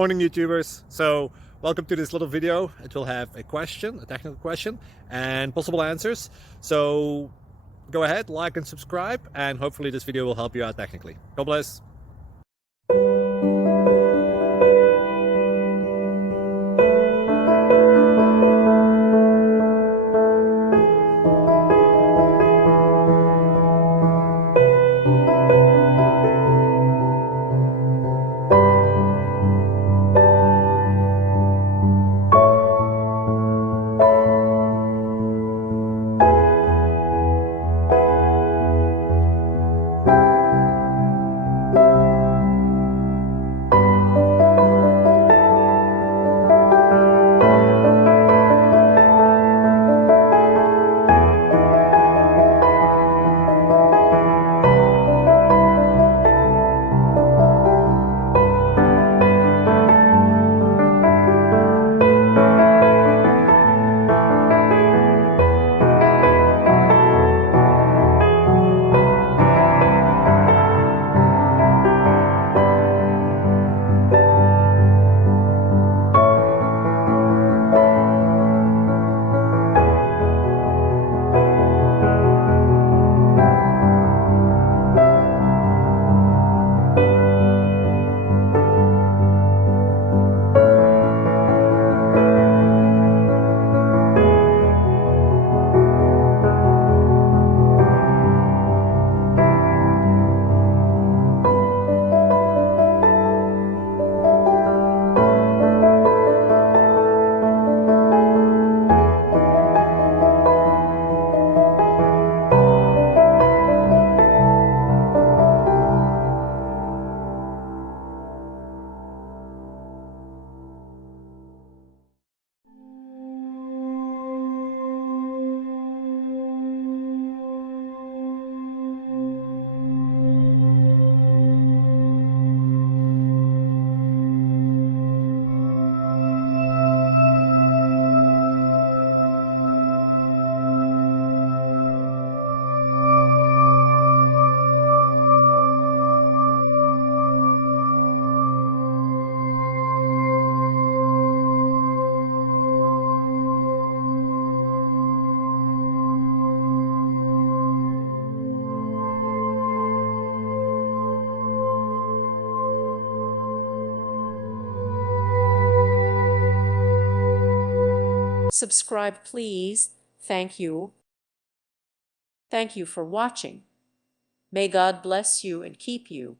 Morning YouTubers. So welcome to this little video. It will have a question, a technical question, and possible answers. So go ahead, like and subscribe, and hopefully this video will help you out technically. God bless. Subscribe, please. Thank you. Thank you for watching. May God bless you and keep you.